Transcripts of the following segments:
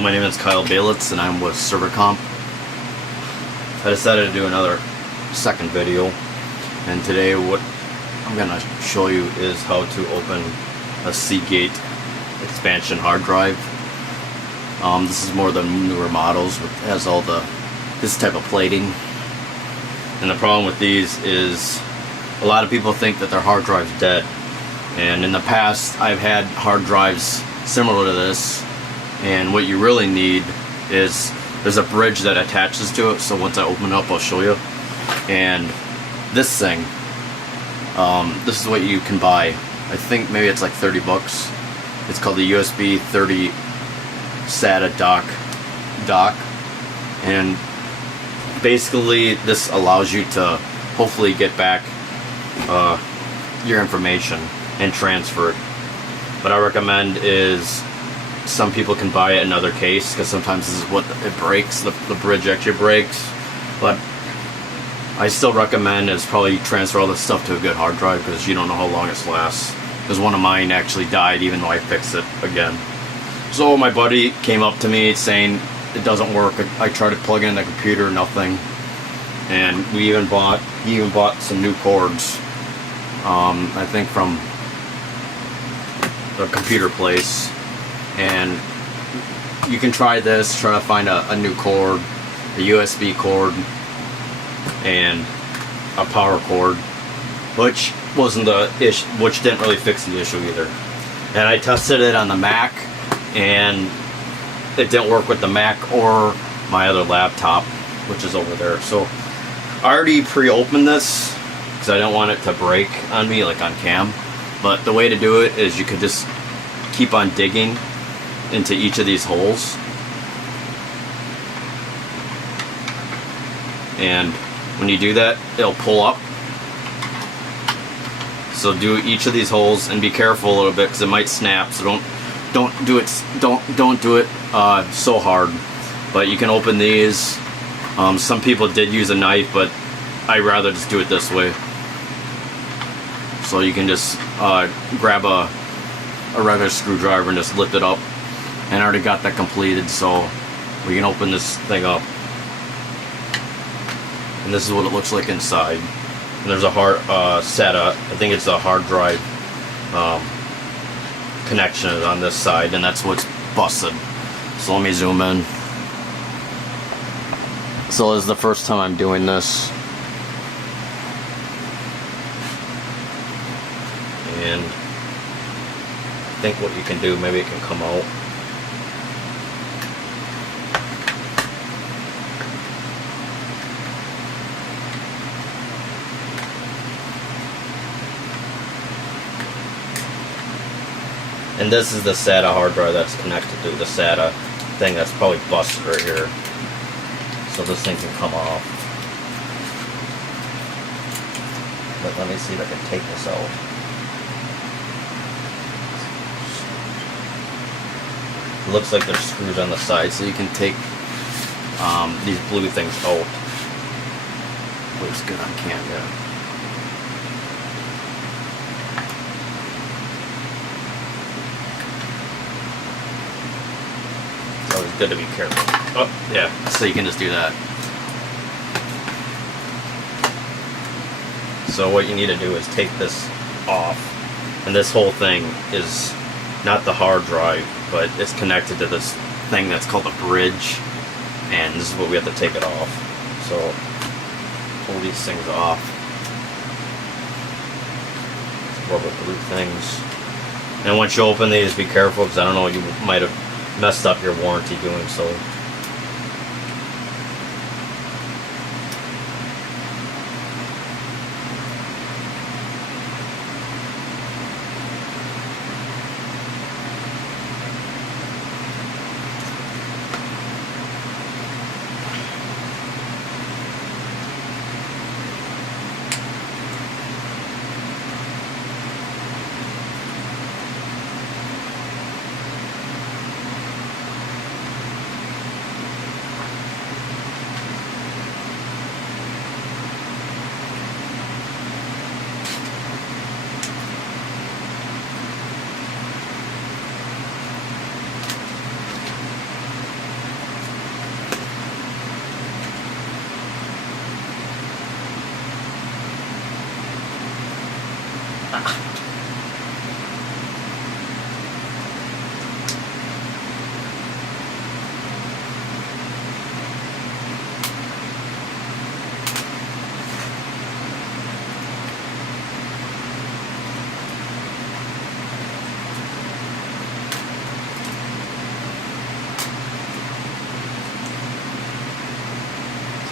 Hello, my name is Kyle Balitz and I'm with ServiComp. I decided to do another second video, and today what I'm going to show you is how to open a Seagate expansion hard drive. This is more the newer models, it has all this type of plating. And the problem with these is a lot of people think that their hard drive's dead. And in the past I've had hard drives similar to this, and what you really need is there's a bridge that attaches to it. So once I open it up, I'll show you. And this thing, this is what you can buy. I think maybe it's like 30 bucks. It's called the USB 30 SATA dock, and basically this allows you to hopefully get back your information and transfer it. What I recommend is some people can buy it in another case, because sometimes this is what it breaks, the bridge actually breaks. But I still recommend is probably transfer all this stuff to a good hard drive, because you don't know how long it lasts. Because one of mine actually died even though I fixed it again. So my buddy came up to me saying it doesn't work. I tried to plug it in the computer, nothing. And he even bought some new cords, I think from the computer place. And you can try this, try to find a new cord, a USB cord, and a power cord, which wasn't the issue, which didn't really fix the issue either. And I tested it on the Mac, and it didn't work with the Mac or my other laptop, which is over there. So I already pre-opened this because I don't want it to break on me like on cam. But the way to do it is you could just keep on digging into each of these holes, and when you do that, it'll pull up. So do each of these holes, and be careful a little bit because it might snap. So don't do it so hard. But you can open these. Some people did use a knife, but I'd rather just do it this way. So you can just grab a regular screwdriver and just lift it up. And I already got that completed, so we can open this thing up. And this is what it looks like inside. And there's a hard SATA, I think it's a hard drive connection on this side, and that's what's busted. So let me zoom in. So this is the first time I'm doing this. And I think what you can do, maybe it can come out. And this is the SATA hard drive that's connected to the SATA thing that's probably busted right here. So this thing can come off. But let me see if I can take this out. It looks like there's screws on the side, so you can take these blue things out. Looks good on camera. It's good to be careful. Oh, yeah, so you can just do that. So what you need to do is take this off, and this whole thing is not the hard drive, but it's connected to this thing that's called a bridge, and this is what we have to take it off. So pull these things off. Rubber blue things. And once you open these, be careful, because I don't know, you might have messed up your warranty doing so.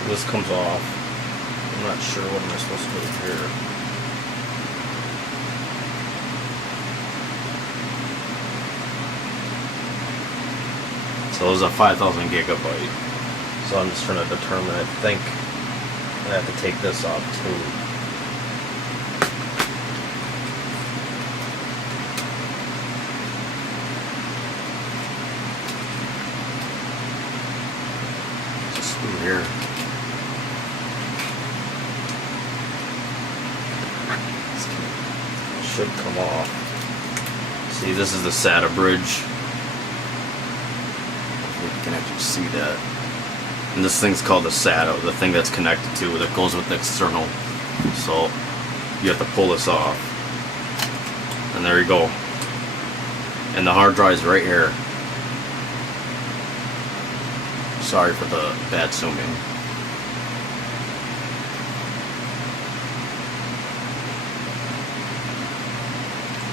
this comes off. I'm not sure what am I supposed to do here. So it was a 5,000 gigabyte. So I'm just trying to determine, I think I have to take this off too. Just through here. It should come off. See, this is the SATA bridge. You can actually see that. And this thing's called the SATA, the thing that's connected to, that goes with the external. So you have to pull this off. And there you go. And the hard drive's right here. Sorry for the bad zooming.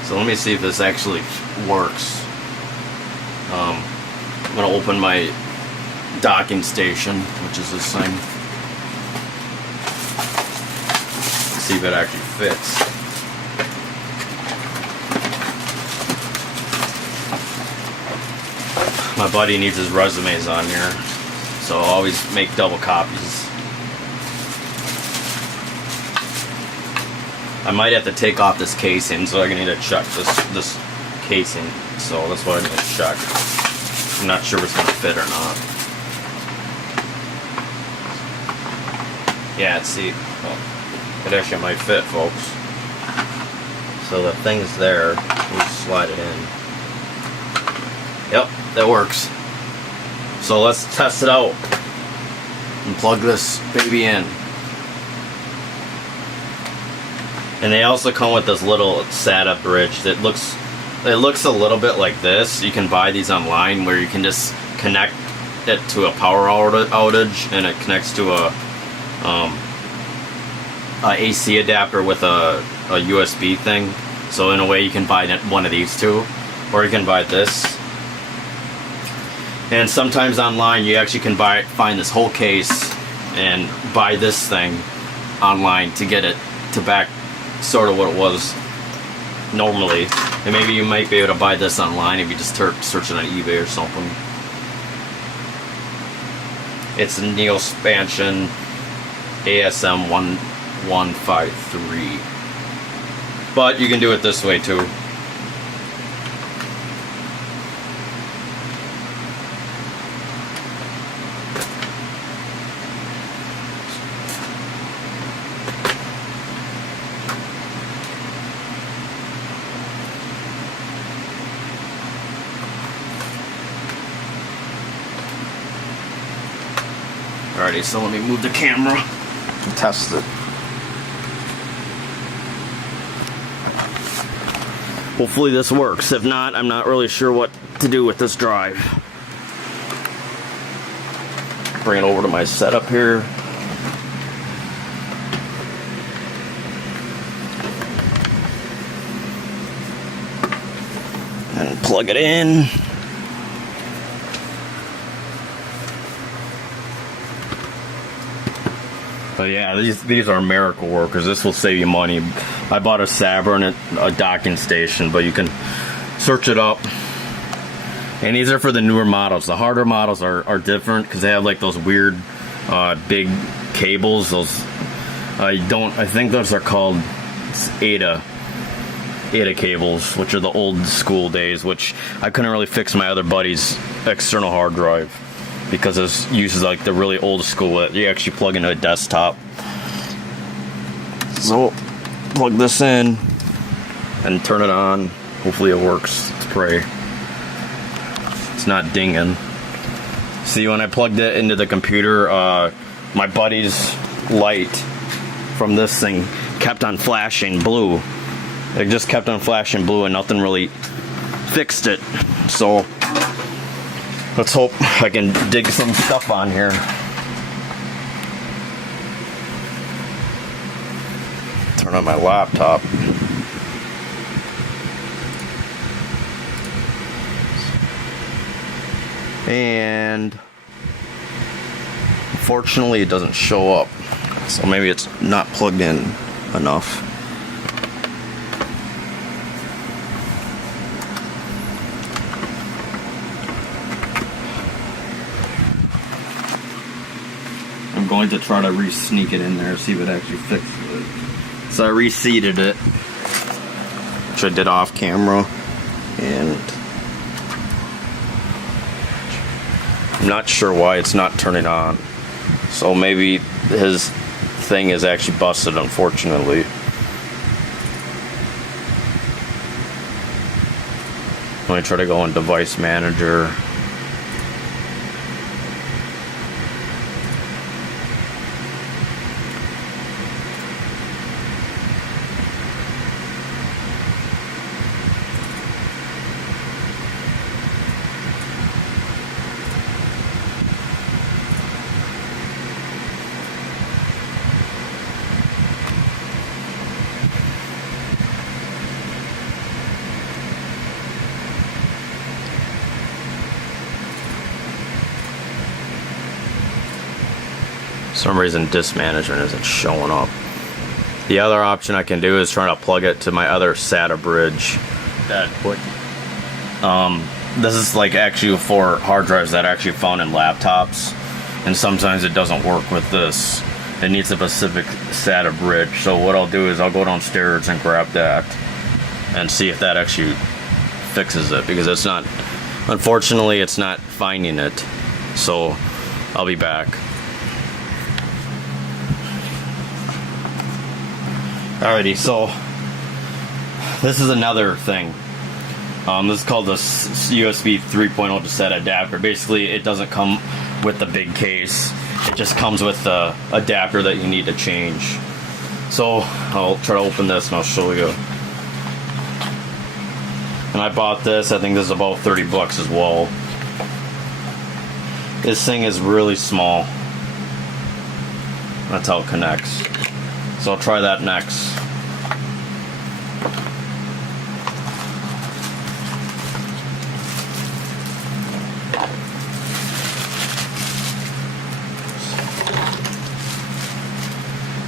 So let me see if this actually works. I'm going to open my docking station, which is this thing. See if it actually fits. My buddy needs his resumes on here, so I'll always make double copies. I might have to take off this casing, so I'm gonna need to check this casing. So that's what I need to check. I'm not sure if it's gonna fit or not. Yeah, see, well, it actually might fit, folks. So the thing's there. We slide it in. Yep, that works. So let's test it out and plug this baby in. And they also come with this little SATA bridge that looks a little bit like this. You can buy these online where you can just connect it to a power outage, and it connects to a AC adapter with a USB thing. So in a way you can buy one of these two, or you can buy this. And sometimes online you actually can find this whole case and buy this thing online to get it to back sort of what it was normally. And maybe you might be able to buy this online if you just search it on eBay or something. It's a Neospansion ASM 1153. But you can do it this way too. Alrighty, so let me move the camera and test it. Hopefully this works. If not, I'm not really sure what to do with this drive. Bring it over to my setup here. And plug it in. But yeah, these are miracle workers. This will save you money. I bought a Saber and a docking station, but you can search it up. And these are for the newer models. The harder models are different because they have like those weird big cables. Those I think those are called ATA cables, which are the old school days, which I couldn't really fix my other buddy's external hard drive, because it uses like the really old school that you actually plug into a desktop. So plug this in and turn it on. Hopefully it works. Let's pray. It's not dinging. See, when I plugged it into the computer, my buddy's light from this thing kept on flashing blue. It just kept on flashing blue and nothing really fixed it. So let's hope I can dig some stuff on here. Turn on my laptop. And Unfortunately, it doesn't show up, so maybe it's not plugged in enough. I'm going to try to re-sneak it in there, see if it actually fixes it. So I reseated it, which I did off camera, and I'm not sure why it's not turning on. So maybe his thing is actually busted, unfortunately. Let me try to go in device manager. For some reason disk management isn't showing up. The other option I can do is try to plug it to my other SATA bridge. This is like actually for hard drives that are actually found in laptops, and sometimes it doesn't work with this. It needs a specific SATA bridge. So what I'll do is I'll go downstairs and grab that and see if that actually fixes it, because it's not, unfortunately it's not finding it. So I'll be back. Alrighty, so this is another thing. This is called the USB 3.0 to SATA adapter. Basically, it doesn't come with the big case. It just comes with the adapter that you need to change. So I'll try to open this and I'll show you. And I bought this. I think this is about 30 bucks as well. This thing is really small. That's how it connects. So I'll try that next.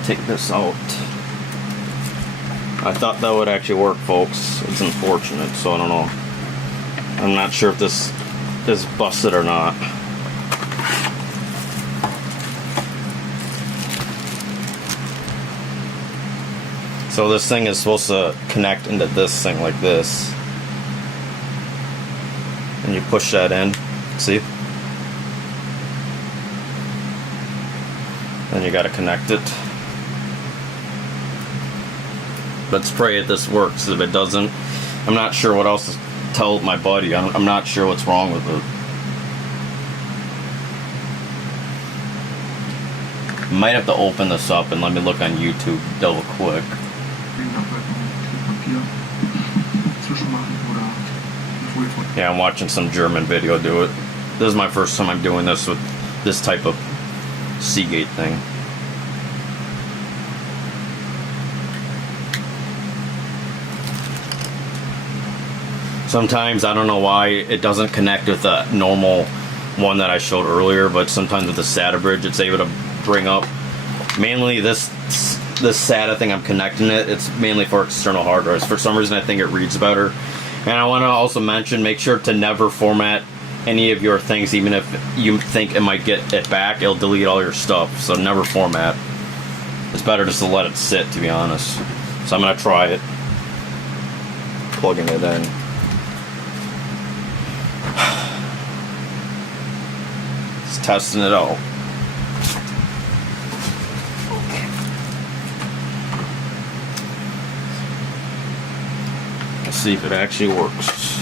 Take this out. I thought that would actually work, folks. It's unfortunate, so I don't know. I'm not sure if this is busted or not. So this thing is supposed to connect into this thing like this. And you push that in, see? Then you gotta connect it. Let's pray that this works. If it doesn't, I'm not sure what else to tell my buddy. I'm not sure what's wrong with it. Might have to open this up and let me look on YouTube double quick. Yeah, I'm watching some German video do it. This is my first time I'm doing this with this type of Seagate thing. Sometimes, I don't know why it doesn't connect with the normal one that I showed earlier, but sometimes with the SATA bridge it's able to bring up. Mainly this SATA thing I'm connecting it's mainly for external hard drives. For some reason I think it reads better. And I want to also mention, make sure to never format any of your things, even if you think it might get it back, it'll delete all your stuff. So never format. It's better just to let it sit, to be honest. So I'm going to try it. Plugging it in. Just testing it out. Let's see if it actually works.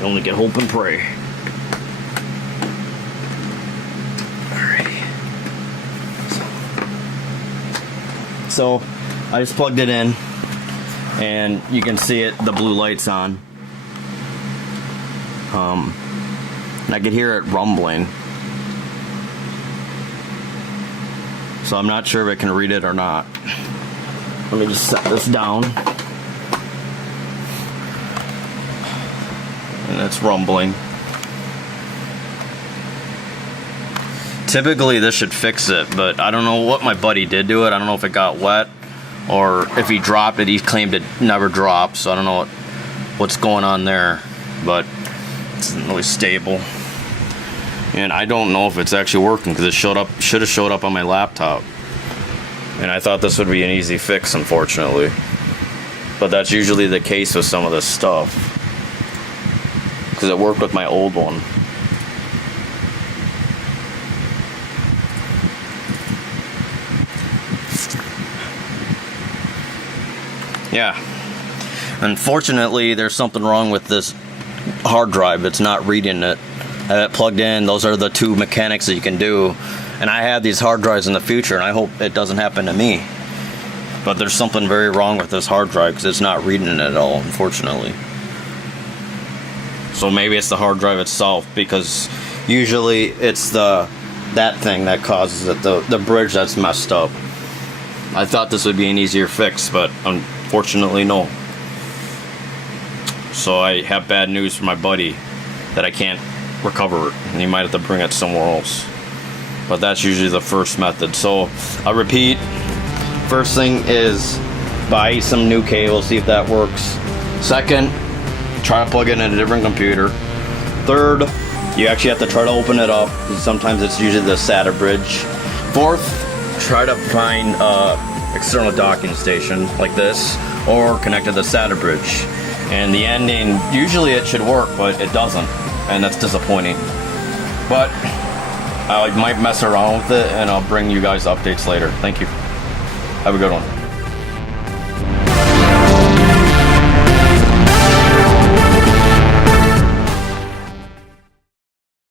You only get hope and pray. Alrighty. So I just plugged it in, and you can see it. The blue light's on. And I could hear it rumbling. So I'm not sure if it can read it or not. Let me just set this down. And it's rumbling. typically this should fix it, but I don't know what my buddy did to it. I don't know if it got wet or if he dropped it. He claimed it never dropped, so I don't know what's going on there, but it's not really stable. And I don't know if it's actually working because it should have showed up on my laptop. And I thought this would be an easy fix, unfortunately. But that's usually the case with some of this stuff, because it worked with my old one. Yeah. Unfortunately, there's something wrong with this hard drive. It's not reading it. I have it plugged in. Those are the two mechanics that you can do. And I have these hard drives in the future, and I hope it doesn't happen to me. But there's something very wrong with this hard drive because it's not reading it at all, unfortunately. So maybe it's the hard drive itself, because usually it's that thing that causes it, the bridge that's messed up. I thought this would be an easier fix, but unfortunately no. So I have bad news for my buddy that I can't recover it, and he might have to bring it somewhere else. But that's usually the first method. So I'll repeat. First thing is buy some new cable, see if that works. Second, try to plug it in a different computer. Third, you actually have to try to open it up, because sometimes it's usually the SATA bridge. Fourth, try to find external docking station like this, or connect to the SATA bridge. And the ending, usually it should work, but it doesn't, and that's disappointing. But I might mess around with it, and I'll bring you guys updates later. Thank you. Have a good one.